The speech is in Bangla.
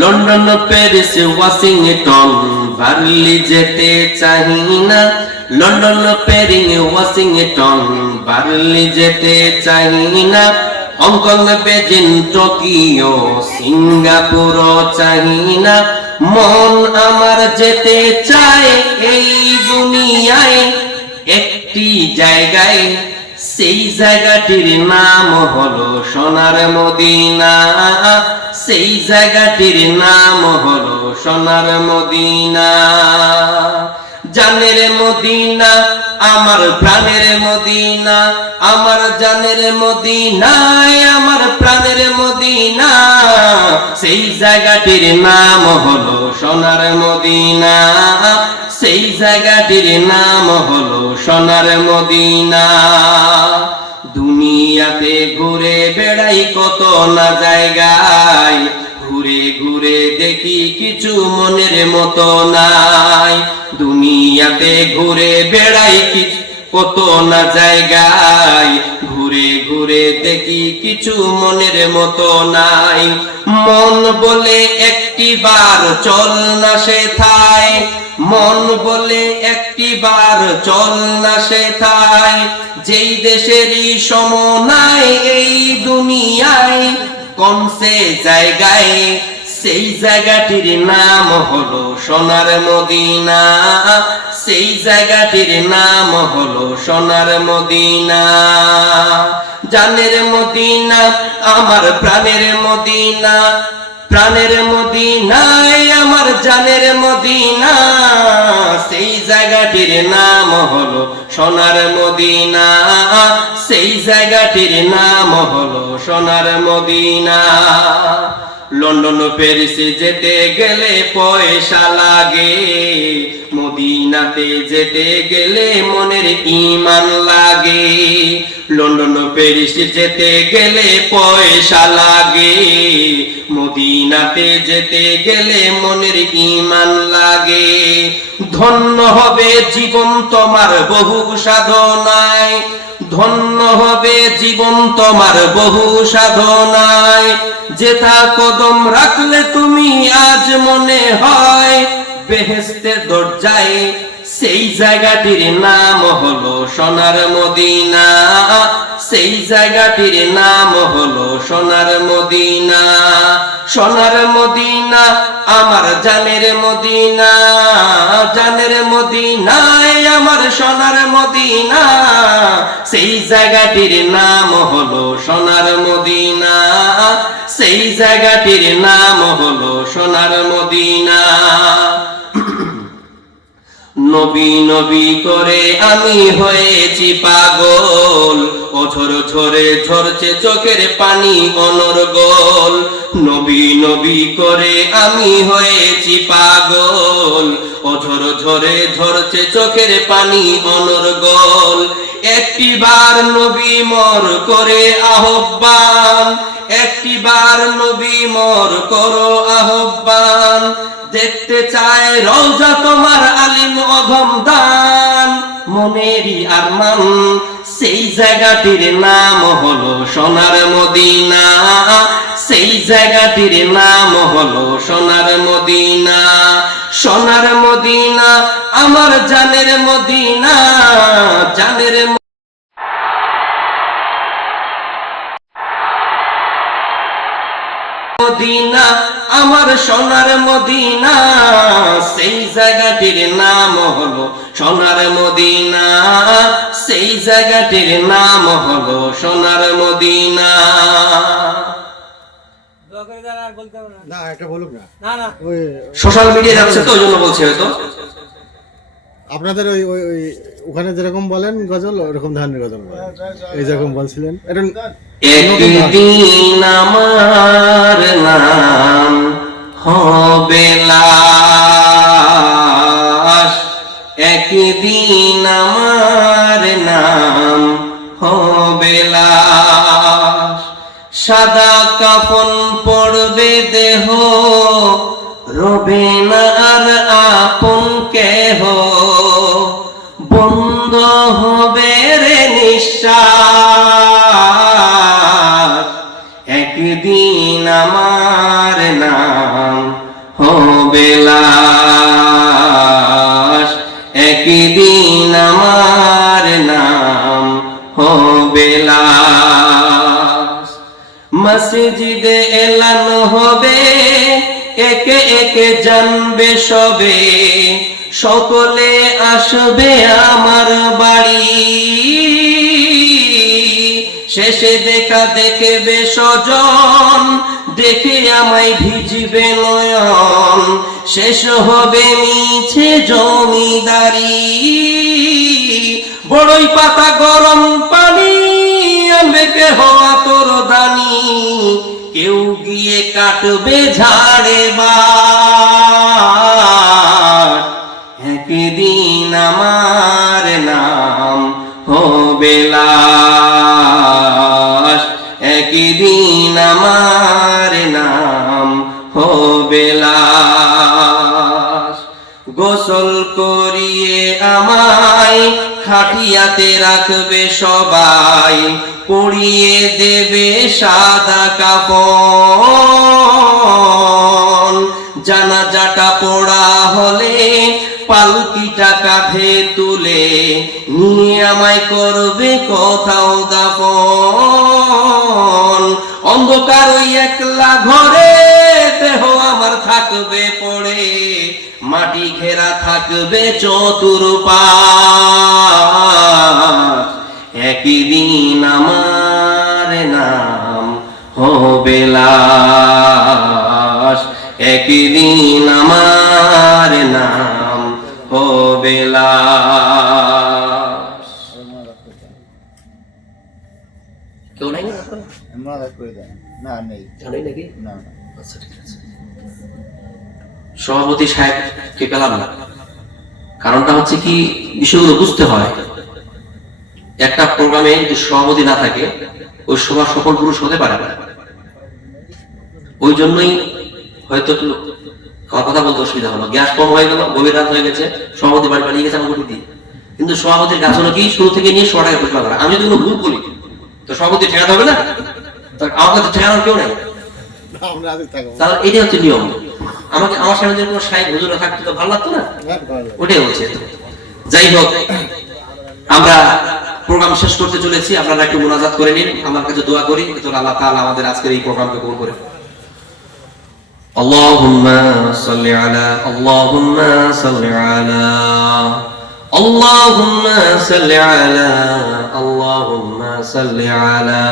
লন্ডন, প্যারিস, ওয়াশিংটন, বার্লি যেতে চাহি না। লন্ডন, প্যারিস, ওয়াশিংটন, বার্লি যেতে চাহি না। হংকং, বেজিং, টোকিও, সিঙ্গাপুর চাহি না। মন আমার যেতে চায় এই দুনিয়ায় একটি জায়গায়, সেই জায়গাটির নাম হলো সোনার মদিনা। সেই জায়গাটির নাম হলো সোনার মদিনা। জানের মদিনা, আমার প্রাণের মদিনা, আমার জানের মদিনায় আমার প্রাণের মদিনা। সেই জায়গাটির নাম হলো সোনার মদিনা। সেই জায়গাটির নাম হলো সোনার মদিনা। দুনিয়াতে ঘুরে বেড়াই কত না জায়গায়, ঘুরে ঘুরে দেখি কিছু মনের মতো নাই। দুনিয়াতে ঘুরে বেড়াই কত না জায়গায়, ঘুরে ঘুরে দেখি কিছু মনের মতো নাই। মন বলে একটি বার চল না সেথায়, মন বলে একটি বার চল না সেথায়। যেই দেশেরই সম নাই এই দুনিয়ায়, কোন সে জায়গায়, সেই জায়গাটির নাম হলো সোনার মদিনা। সেই জায়গাটির নাম হলো সোনার মদিনা। জানের মদিনা, আমার প্রাণের মদিনা, প্রাণের মদিনায় আমার জানের মদিনা। সেই জায়গাটির নাম হলো সোনার মদিনা। সেই জায়গাটির নাম হলো সোনার মদিনা। লন্ডন, প্যারিসে যেতে গেলে পয়সা লাগে, মদিনাতে যেতে গেলে মনের ঈমান লাগে। লন্ডন, প্যারিসে যেতে গেলে পয়সা লাগে, মদিনাতে যেতে গেলে মনের ঈমান লাগে। ধন্য হবে জীবন তোমার বহু সাধনায়, ধন্য হবে জীবন তোমার বহু সাধনায়। যেথা কদম রাখলে তুমি আজ মনে হয় বেহেশতের দরজায়। সেই জায়গাটির নাম হলো সোনার মদিনা। সেই জায়গাটির নাম হলো সোনার মদিনা। সোনার মদিনা, আমার জানের মদিনা, জানের মদিনায় আমার সোনার মদিনা। সেই জায়গাটির নাম হলো সোনার মদিনা। সেই জায়গাটির নাম হলো সোনার মদিনা। নবী নবী করে আমি হয়েছি পাগল, অঝর ঝরে ঝরছে চোখের পানি অনর্গল। নবী নবী করে আমি হয়েছি পাগল, অঝর ঝরে ঝরছে চোখের পানি অনর্গল। একটি বার নবী মর করে আহ্বান, একটি বার নবী মর করো আহ্বান। দেখতে চায় রওজা তোমার আলিম অধম দান, মনেরই আরমান। সেই জায়গাটির নাম হলো সোনার মদিনা। সেই জায়গাটির নাম হলো সোনার মদিনা। সোনার মদিনা, আমার জানের মদিনা, জানের মদিনা, আমার সোনার মদিনা। সেই জায়গাটির নাম হলো সোনার মদিনা। সেই জায়গাটির নাম হলো সোনার মদিনা। না এটা বলুক না, না না ওই সোশ্যাল মিডিয়া যাচ্ছে তো ওই জন্য বলছি হয়তো। আপনাদের ওই ওই ওই ওখানে যেরকম বলেন গজল ওরকম ধরনের গজল বলেন, এই যেরকম বলছিলেন এটা একদিন আমার নাম হবে লাশ, একদিন আমার নাম হবে লাশ। সাদা কাফন পড়বে দেহ, রবে না আর আপন কেহ। বন্ধ হবে রে নিঃশ্বাস, একদিন আমার নাম হবে লাশ, একদিন আমার নাম হবে লাশ। মসজিদে এলান হবে, একে একে জানবে সবে, সকলে আসবে আমার বাড়ি, শেষে দেখা দেখবে স্বজন, দেখে আমায় ভিজবে নয়ন, শেষ হবে মিছে জমিদারি, বড়ই পাতা গরম পানি আনবে কেহ তোর দানি, কেউ গিয়ে কাটবে ঝাড়ে বাট, একদিন আমার নাম হবে লাশ, একদিন আমার নাম হবে লাশ। গোসল করিয়ে আমায় খাটিয়াতে রাখবে সবাই, পরিয়ে দেবে সাদা কাফন, জানাজাটা পড়া হলে পালকিটা কাঁধে তুলে নিয়ে আমায় করবে কোথাও দাফন, অন্ধকার ওই একলা ঘরে দেহ আমার থাকবে পড়ে, মাটি ঘেরা থাকবে চতুর্পাশ, একদিন আমার নাম হবে লাশ, একদিন আমার নাম হবে লাশ। কেউ নাই না নেই জানাই নাকি? না আচ্ছা ঠিক আছে। সভাপতি সাহেবকে পেলাম না, কারণটা হচ্ছে কি, বিষয়গুলো বুঝতে হয়। একটা প্রোগ্রামে যদি সভাপতি না থাকে, ওই সভা সকল পুরুষ হতে পারে না। ওই জন্যই হয়তো আমার কথা বলতে অসুবিধা হলো, গ্যাস কম হয়ে গেল, গভীর রাত হয়ে গেছে, সভাপতি বাড়ি পালিয়ে গেছে আমাকে দিয়ে। কিন্তু সভাপতির কাজ হলো কি, শুরু থেকে নিয়ে 100 টাকা পরিষ্কার করা। আমি যদি কোনো ভুল করি তো সভাপতি ঠেকাতে হবে না, আমার কাছে ঠেকানোর কেউ নেই, আমরা আগে থাকবো। তাহলে এটাই হচ্ছে নিয়ম। আমাকে আমার সামনে যদি কোনো সাহেব হুজুরা থাকতো তো ভালো লাগতো না, ওটাই হচ্ছে। যাই হোক, আমরা প্রোগ্রাম শেষ করতে চলেছি, আপনারা একটু মুনাজাত করে নিন, আমার কাছে দোয়া করি তো আল্লাহ তাআলা আমাদের আজকের এই প্রোগ্রামকে কবুল করে। আল্লাহুম্মা সাল্লি আলা, আল্লাহুম্মা সাল্লি আলা, আল্লাহুম্মা সাল্লি আলা, আল্লাহুম্মা সাল্লি আলা